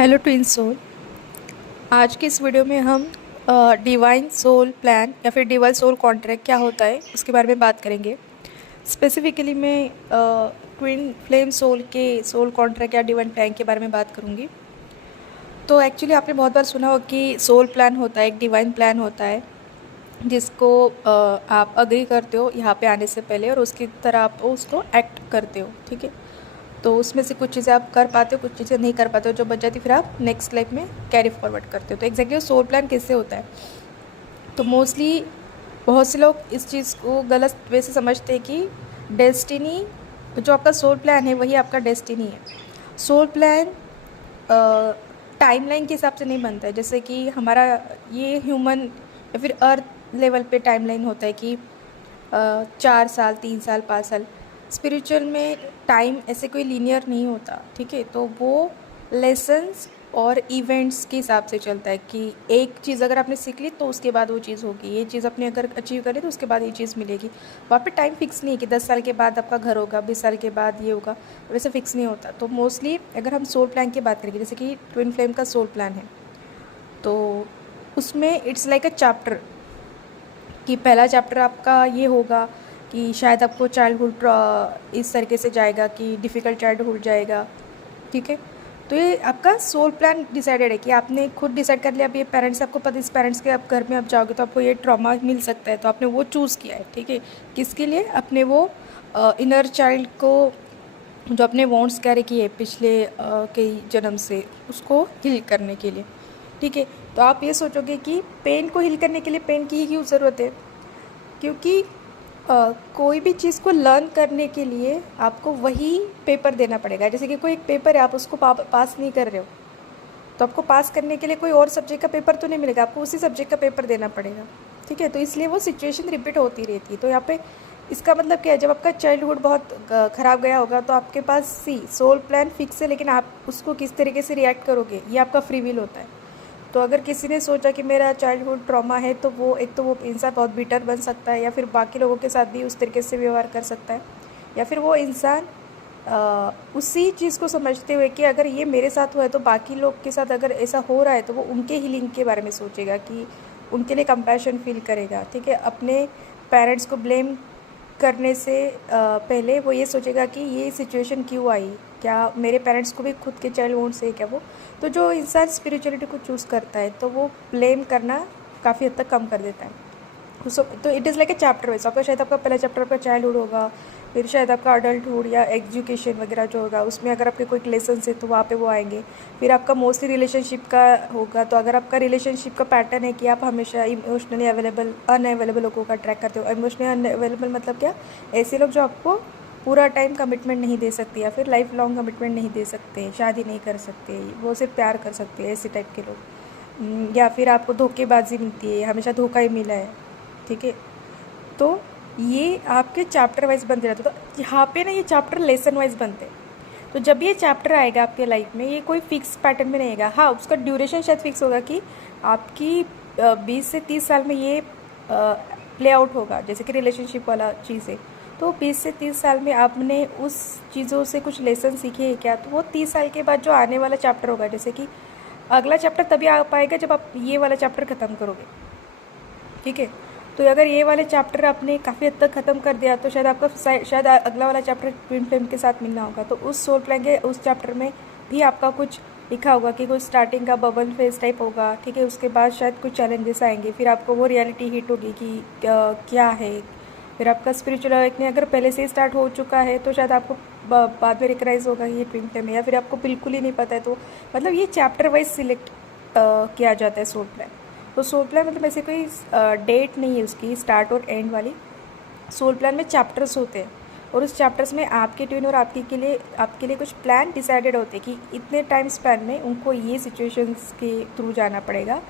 Hello twin soul. आज की इस वीडियो में हम डिवाइन सोल प्लान या फिर डिवाइन सोल कॉन्ट्रैक्ट क्या होता है उसके बारे में बात करेंगे। स्पेसिफिकली मैं ट्विन फ्लेम सोल के सोल कॉन्ट्रैक्ट या डिवाइन प्लान के बारे में बात करूँगी। तो एक्चुअली आपने बहुत बार सुना होगा कि सोल प्लान होता है, एक डिवाइन प्लान होता है जिसको आप अग्री करते हो यहाँ पे आने से पहले और उसकी तरह आप उसको एक्ट करते हो। ठीक है, तो उसमें से कुछ चीज़ें आप कर पाते हो, कुछ चीज़ें नहीं कर पाते हो, जो बच जाती फिर आप नेक्स्ट लाइफ में कैरी फॉरवर्ड करते हो। तो एग्जैक्टली सोल प्लान कैसे होता है, तो मोस्टली बहुत से लोग इस चीज़ को गलत वे से समझते हैं कि डेस्टिनी, जो आपका सोल प्लान है वही आपका डेस्टिनी है। सोल प्लान टाइमलाइन के हिसाब से नहीं बनता है, जैसे कि हमारा ये ह्यूमन या फिर अर्थ लेवल पे टाइमलाइन होता है कि 4 साल, 3 साल, 5 साल। स्पिरिचुअल में टाइम ऐसे कोई लीनियर नहीं होता। ठीक है, तो वो लेसन्स और इवेंट्स के हिसाब से चलता है कि एक चीज़ अगर आपने सीख ली तो उसके बाद वो चीज़ होगी, ये चीज़ आपने अगर अचीव करी तो उसके बाद ये चीज़ मिलेगी। वहाँ पे टाइम फिक्स नहीं है कि 10 साल के बाद आपका घर होगा, 20 साल के बाद ये होगा, वैसे फिक्स नहीं होता। तो मोस्टली अगर हम सोल प्लान की बात करेंगे, जैसे कि ट्विन फ्लेम का सोल प्लान है, तो उसमें इट्स लाइक अ चैप्टर कि पहला चैप्टर आपका ये होगा कि शायद आपको चाइल्डहुड इस तरीके से जाएगा कि डिफ़िकल्ट चाइल्डहुड जाएगा। ठीक है, तो ये आपका सोल प्लान डिसाइडेड है कि आपने खुद डिसाइड कर लिया। अब ये पेरेंट्स, आपको पता है इस पेरेंट्स के आप घर में आप जाओगे तो आपको ये ट्रॉमा मिल सकता है, तो आपने वो चूज़ किया है। ठीक है, किसके लिए? अपने वो इनर चाइल्ड को, जो अपने वॉन्ट्स कैरी किए पिछले कई जन्म से, उसको हील करने के लिए। ठीक है, तो आप ये सोचोगे कि पेन को हील करने के लिए पेन की ही क्यों ज़रूरत है, क्योंकि कोई भी चीज़ को लर्न करने के लिए आपको वही पेपर देना पड़ेगा। जैसे कि कोई एक पेपर है, आप उसको पास नहीं कर रहे हो, तो आपको पास करने के लिए कोई और सब्जेक्ट का पेपर तो नहीं मिलेगा, आपको उसी सब्जेक्ट का पेपर देना पड़ेगा। ठीक है, तो इसलिए वो सिचुएशन रिपीट होती रहती है। तो यहाँ पे इसका मतलब क्या है, जब आपका चाइल्डहुड बहुत ख़राब गया होगा तो आपके पास सोल प्लान फिक्स है, लेकिन आप उसको किस तरीके से रिएक्ट करोगे ये आपका फ्री विल होता है। तो अगर किसी ने सोचा कि मेरा चाइल्डहुड ट्रॉमा है, तो वो एक तो वो इंसान बहुत बिटर बन सकता है, या फिर बाकी लोगों के साथ भी उस तरीके से व्यवहार कर सकता है, या फिर वो इंसान उसी चीज़ को समझते हुए कि अगर ये मेरे साथ हुआ है तो बाकी लोग के साथ अगर ऐसा हो रहा है, तो वो उनके हीलिंग के बारे में सोचेगा, कि उनके लिए कंपैशन फील करेगा। ठीक है, अपने पेरेंट्स को ब्लेम करने से पहले वो ये सोचेगा कि ये सिचुएशन क्यों आई, क्या मेरे पेरेंट्स को भी खुद के चाइल्ड वोंट से क्या वो। तो जो इंसान स्पिरिचुअलिटी को चूज़ करता है तो वो ब्लेम करना काफ़ी हद तक कम कर देता है। तो it is like a chapter wise. आपका शायद आपका पहला चैप्टर आपका चाइल्डहुड होगा, फिर शायद आपका अडल्टहुड या एजुकेशन वगैरह जो होगा उसमें अगर आपके कोई लेसन है तो वहाँ पे वो आएंगे। फिर आपका मोस्टली रिलेशनशिप का होगा, तो अगर आपका रिलेशनशिप का पैटर्न है कि आप हमेशा इमोशनली अनअवेलेबल लोगों का ट्रैक करते हो। इमोशनली अनअवेलेबल मतलब क्या? ऐसे लोग जो आपको पूरा टाइम कमिटमेंट नहीं दे सकते, या फिर लाइफ लॉन्ग कमिटमेंट नहीं दे सकते, शादी नहीं कर सकते, वो सिर्फ प्यार कर सकते हैं, ऐसे टाइप के लोग। या फिर आपको धोखेबाजी मिलती है, हमेशा धोखा ही मिला है। ठीक है, तो ये आपके चैप्टर वाइज बनते रहते। तो यहाँ पे ना ये चैप्टर लेसन वाइज बनते हैं। तो जब ये चैप्टर आएगा आपके लाइफ में, ये कोई फिक्स पैटर्न में नहीं आएगा। हाँ, उसका ड्यूरेशन शायद फिक्स होगा कि आपकी 20 से 30 साल में ये प्ले आउट होगा, जैसे कि रिलेशनशिप वाला चीज़ है। तो 20 से 30 साल में आपने उस चीज़ों से कुछ लेसन सीखे हैं क्या, तो वो 30 साल के बाद जो आने वाला चैप्टर होगा, जैसे कि अगला चैप्टर तभी आ पाएगा जब आप ये वाला चैप्टर ख़त्म करोगे। ठीक है, तो अगर ये वाले चैप्टर आपने काफ़ी हद तक ख़त्म कर दिया, तो शायद आपका शायद अगला वाला चैप्टर ट्विन फ्लेम के साथ मिलना होगा। तो उस सोल प्लान के उस चैप्टर में भी आपका कुछ लिखा होगा कि कुछ स्टार्टिंग का बबल फेस टाइप होगा। ठीक है, उसके बाद शायद कुछ चैलेंजेस आएंगे, फिर आपको वो रियलिटी हिट होगी कि क्या है। फिर आपका स्पिरिचुअल अवेकनिंग अगर पहले से ही स्टार्ट हो चुका है तो शायद आपको बाद में रिकराइज होगा ये ट्विन फ्लेम है, या फिर आपको बिल्कुल ही नहीं पता है। तो मतलब ये चैप्टर वाइज सिलेक्ट किया जाता है सोल प्लान। तो सोल प्लान मतलब ऐसे कोई डेट नहीं है उसकी स्टार्ट और एंड वाली। सोल प्लान में चैप्टर्स होते हैं, और उस चैप्टर्स में आपके ट्विन और आपके लिए कुछ प्लान डिसाइडेड होते हैं कि इतने टाइम स्पैन में उनको ये सिचुएशंस के थ्रू जाना पड़ेगा।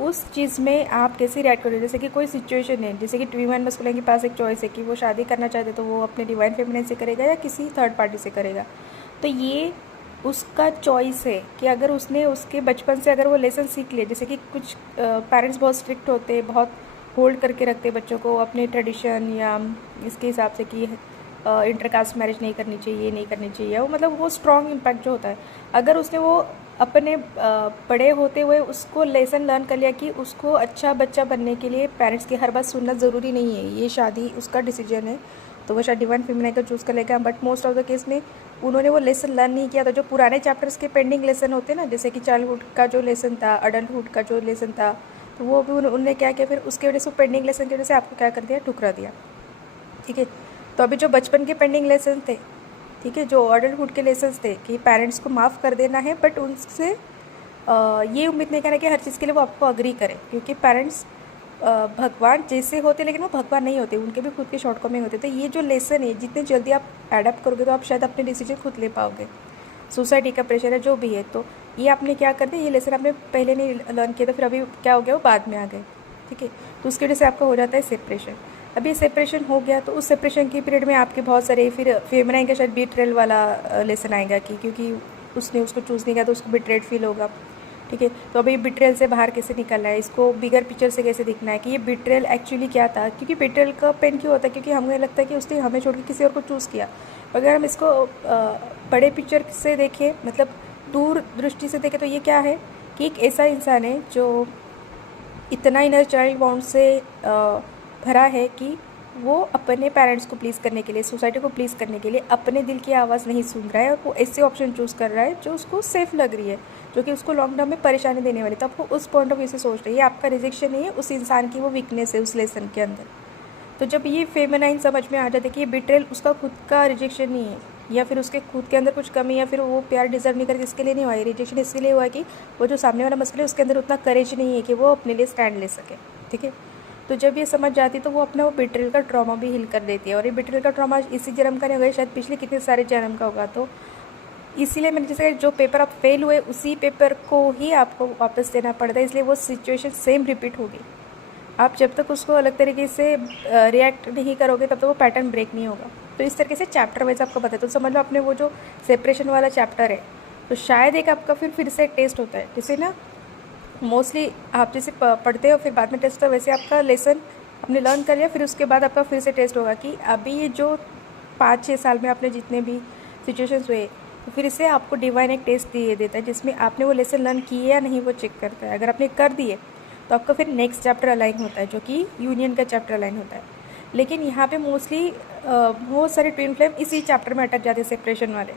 उस चीज़ में आप कैसे रिएक्ट करोगे। जैसे कि कोई सिचुएशन है, जैसे कि डिवाइन मस्कुलिन के पास एक चॉइस है कि वो शादी करना चाहते तो वो अपने डिवाइन फेमिनिन से करेगा या किसी थर्ड पार्टी से करेगा। तो ये उसका चॉइस है कि अगर उसने उसके बचपन से अगर वो लेसन सीख लिए, जैसे कि कुछ पेरेंट्स बहुत स्ट्रिक्ट होते हैं, बहुत होल्ड करके रखते हैं बच्चों को अपने ट्रेडिशन या इसके हिसाब से कि इंटरकास्ट मैरिज नहीं करनी चाहिए, ये नहीं करनी चाहिए, वो मतलब वो स्ट्रॉन्ग इम्पैक्ट जो होता है, अगर उसने वो अपने बड़े होते हुए उसको लेसन लर्न कर लिया कि उसको अच्छा बच्चा बनने के लिए पेरेंट्स की हर बात सुनना ज़रूरी नहीं है, ये शादी उसका डिसीजन है, तो वो शायद डिवाइन फेमिनाइन का चूज़ कर लेगा। But most of the case में उन्होंने वो लेसन लर्न नहीं किया था, जो पुराने चैप्टर्स के पेंडिंग लेसन होते हैं ना, जैसे कि चाइल्डहुड का जो लेसन था, अडल्टहुड का जो लेसन था, तो वो भी उन्होंने क्या किया, फिर उसके वजह से पेंडिंग लेसन की वजह से आपको क्या कर दिया, ठुकरा दिया। ठीक है, तो अभी जो बचपन के पेंडिंग लेसन थे, ठीक है, जो अडल्टहुड के लेसन्स थे कि पेरेंट्स को माफ़ कर देना है, बट उनसे ये उम्मीद नहीं करना कि हर चीज़ के लिए वो आपको अग्री करें, क्योंकि पेरेंट्स भगवान जैसे होते लेकिन वो भगवान नहीं होते, उनके भी खुद के शॉर्टकमिंग होते। तो ये जो लेसन है, जितने जल्दी आप एडप्ट करोगे तो आप शायद अपने डिसीजन खुद ले पाओगे। सोसाइटी का प्रेशर है, जो भी है, तो ये आपने क्या कर दिया, ये लेसन आपने पहले नहीं लर्न किया, तो फिर अभी क्या हो गया, वो बाद में आ गए। ठीक है, तो उसकी वजह से आपका हो जाता है सेपरेशन। अभी सेपरेशन हो गया, तो उस सेपरेशन के पीरियड में आपके बहुत सारे फिर फेमिनाइन का शायद बिट्रेल वाला लेसन आएगा कि क्योंकि उसने उसको चूज़ नहीं किया तो उसको बिट्रेड फील होगा। ठीक है, तो अभी बिट्रेल से बाहर कैसे निकलना है, इसको बिगर पिक्चर से कैसे दिखना है कि ये बिट्रेल एक्चुअली क्या था, क्योंकि बिट्रेल का पेन क्यों होता है, क्योंकि हमें लगता है कि उसने हमें छोड़ के किसी और को चूज़ किया। अगर हम इसको बड़े पिक्चर से देखें, मतलब दूर दृष्टि से देखें, तो ये क्या है कि एक ऐसा इंसान है जो इतना इनर चाइल्ड वाउंड से भरा है कि वो अपने पेरेंट्स को प्लीज़ करने के लिए, सोसाइटी को प्लीज़ करने के लिए अपने दिल की आवाज़ नहीं सुन रहा है, और वो ऐसे ऑप्शन चूज़ कर रहा है जो उसको सेफ़ लग रही है, जो कि उसको लॉन्ग टर्म में परेशानी देने वाली। तो आपको उस पॉइंट ऑफ व्यू से सोच रही है, आपका रिजेक्शन नहीं है, उस इंसान की वो वीकनेस है उस लेसन के अंदर। तो जब ये फेमिनाइन समझ में आ जाता है कि ये बिट्रेल उसका खुद का रिजेक्शन नहीं है, या फिर उसके खुद के अंदर कुछ कमी, या फिर वो प्यार डिजर्व नहीं करती, इसके लिए नहीं हुआ है रिजेक्शन, इसके लिए हुआ है कि वो जो सामने वाला मसला है उसके अंदर उतना करेज नहीं है कि वो अपने लिए स्टैंड ले सके। ठीक है, तो जब ये समझ जाती है तो वो अपना वो बिट्रेल का ट्रॉमा भी हील कर देती है, और ये बिट्रेल का ट्रॉमा इसी जन्म का नहीं होगा, शायद पिछले कितने सारे जन्म का होगा। तो इसीलिए मैंने जैसे जो पेपर आप फेल हुए उसी पेपर को ही आपको वापस देना पड़ता है, इसलिए वो सिचुएशन सेम रिपीट होगी। आप जब तक उसको अलग तरीके से रिएक्ट नहीं करोगे तब तक वो पैटर्न ब्रेक नहीं होगा। तो इस तरीके से चैप्टर वाइज आपको बताया, तो समझ लो आपने वो जो सेपरेशन वाला चैप्टर है, तो शायद एक आपका फिर से एक टेस्ट होता है, जैसे ना मोस्टली आप जैसे पढ़ते हो फिर बाद में टेस्ट होता है, वैसे आपका लेसन आपने लर्न कर लिया, फिर उसके बाद आपका फिर से टेस्ट होगा कि अभी ये जो 5-6 साल में आपने जितने भी सिचुएशंस हुए, तो फिर इससे आपको डिवाइन एक टेस्ट दिए देता है, जिसमें आपने वो लेसन लर्न किए या नहीं वो चेक करता है। अगर आपने कर दिए तो आपका फिर नेक्स्ट चैप्टर अलाइन होता है, जो कि यूनियन का चैप्टर अलाइन होता है। लेकिन यहाँ पे मोस्टली बहुत सारे ट्विन फ्लेम इसी चैप्टर में अटक जाते हैं, सेपरेशन वाले,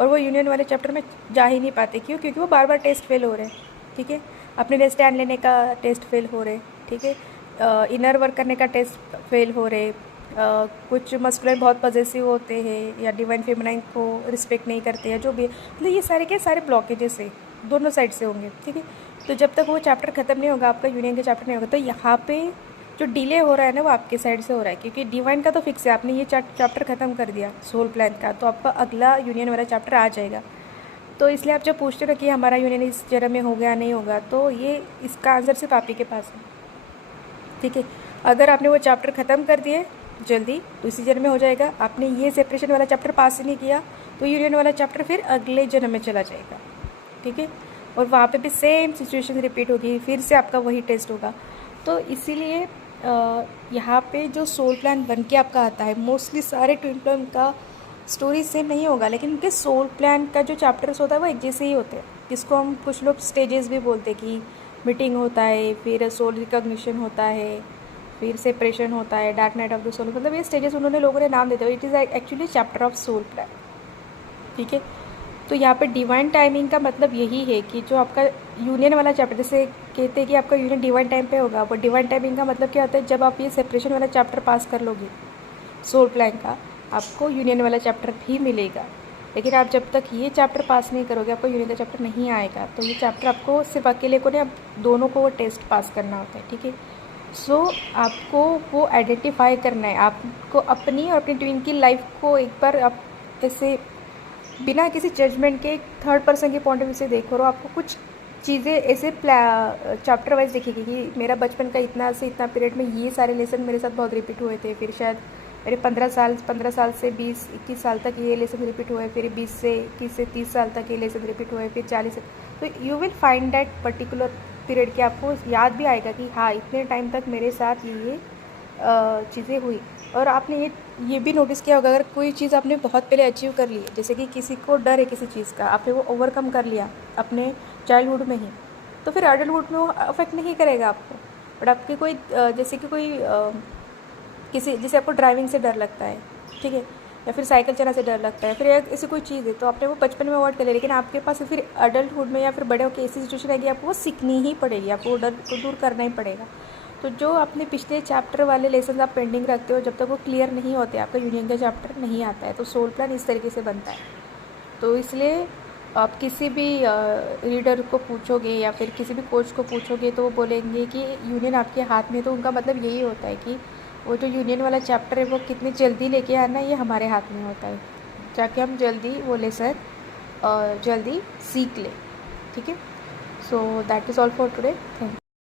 और वो यूनियन वाले चैप्टर में जा ही नहीं पाते। क्यों? क्योंकि वो बार बार टेस्ट फेल हो रहे हैं। ठीक है, अपने लिए स्टैंड लेने का टेस्ट फेल हो रहे। ठीक है, इनर वर्क करने का टेस्ट फेल हो रहे। कुछ मस्कुलिन बहुत पॉजेसिव होते हैं, या डिवाइन फेमिनाइन को रिस्पेक्ट नहीं करते हैं, जो भी, मतलब ये सारे के सारे ब्लॉकेजेस है, दोनों साइड से होंगे। ठीक है, तो जब तक वो चैप्टर ख़त्म नहीं होगा, आपका यूनियन का चैप्टर नहीं होगा, तो यहाँ पे जो डिले हो रहा है ना वो आपके साइड से हो रहा है, क्योंकि डिवाइन का तो फिक्स है, आपने ये चैप्टर ख़त्म कर दिया सोल प्लान का, तो आपका अगला यूनियन वाला चैप्टर आ जाएगा। तो इसलिए आप जब पूछते हो कि हमारा यूनियन इस जन्म में हो गया नहीं होगा, तो ये इसका आंसर सिर्फ आप ही के पास है। ठीक है, अगर आपने वो चैप्टर ख़त्म कर दिए जल्दी तो इसी जन्म में हो जाएगा। आपने ये सेपरेशन वाला चैप्टर पास ही नहीं किया तो यूनियन वाला चैप्टर फिर अगले जन्म में चला जाएगा। ठीक है, और वहाँ पे भी सेम सिचुएशन रिपीट होगी, फिर से आपका वही टेस्ट होगा। तो इसीलिए यहाँ पे जो सोल प्लान बन के आपका आता है, मोस्टली सारे ट्विन फ्लेम का स्टोरी सेम नहीं होगा, लेकिन उनके सोल प्लान का जो चैप्टर्स होता है वो एक जैसे ही होते हैं, जिसको हम कुछ लोग स्टेजेस भी बोलते हैं कि मीटिंग होता है, फिर सोल रिकॉग्निशन होता है, फिर सेपरेशन होता है, dark night of the soul, मतलब ये स्टेजेस उन्होंने लोगों ने नाम देते हुए, it is actually chapter of soul plan. ठीक है, तो यहाँ पे डिवाइन टाइमिंग का मतलब यही है कि जो आपका यूनियन वाला चैप्टर, जैसे कहते हैं कि आपका यूनियन डिवाइन टाइम पे होगा, वो डिवाइन टाइमिंग का मतलब क्या होता है, जब आप ये सेपरेशन वाला चैप्टर पास कर लोगे सोल प्लान का, आपको यूनियन वाला चैप्टर भी मिलेगा। लेकिन आप जब तक ये चैप्टर पास नहीं करोगे, आपको यूनियन का चैप्टर नहीं आएगा। तो ये चैप्टर आपको सिर्फ अकेले को नहीं, आप दोनों को वो टेस्ट पास करना होता है। ठीक है, सो आपको वो आइडेंटिफाई करना है, आपको अपनी और अपनी ट्विन की लाइफ को एक बार आप ऐसे बिना किसी जजमेंट के थर्ड पर्सन के पॉइंट ऑफ व्यू से देखो, और आपको कुछ चीज़ें ऐसे चैप्टर वाइज दिखेगी कि मेरा बचपन का इतना से इतना पीरियड में ये सारे लेसन मेरे साथ बहुत रिपीट हुए थे, फिर शायद मेरे 15 साल से 20-21 साल तक ये लेसन रिपीट हुए, फिर 20 से 21 से 30 साल तक ये लेसन रिपीट हुए, फिर 40 से, तो you will find that particular period के आपको याद भी आएगा कि हाँ इतने टाइम तक मेरे साथ ये चीज़ें हुई और आपने ये भी नोटिस किया होगा, अगर कोई चीज़ आपने बहुत पहले अचीव कर ली है, जैसे कि किसी को डर है किसी चीज़ का, आपने वो ओवरकम कर लिया अपने चाइल्डहुड में ही, तो फिर एडल्टहुड में वो अफेक्ट नहीं करेगा आपको। बट आपके कोई जैसे कि कोई किसी, जैसे आपको ड्राइविंग से डर लगता है, ठीक है, या फिर साइकिल चलाने से डर लगता है, फिर ऐसी कोई चीज़ है तो आपने वो बचपन में अवॉइड कर लिया, लेकिन आपके पास फिर अडल्टहुड में या फिर बड़े होकर ऐसी सिचुएशन आएगी, आपको वो सीखनी ही पड़ेगी, आपको वो डर को दूर करना ही पड़ेगा। तो जो अपने पिछले चैप्टर वाले लेसन आप पेंडिंग रखते हो, जब तक वो क्लियर नहीं होते, आपका यूनियन का चैप्टर नहीं आता है, तो सोल प्लान इस तरीके से बनता है। तो इसलिए आप किसी भी रीडर को पूछोगे या फिर किसी भी कोच को पूछोगे तो वो बोलेंगे कि यूनियन आपके हाथ में, तो उनका मतलब यही होता है कि वो जो यूनियन वाला चैप्टर है वो कितनी जल्दी लेके आना ये हमारे हाथ में होता है, ताकि हम जल्दी वो लेसन जल्दी सीख लें। ठीक है, so that is all for today. Thank you.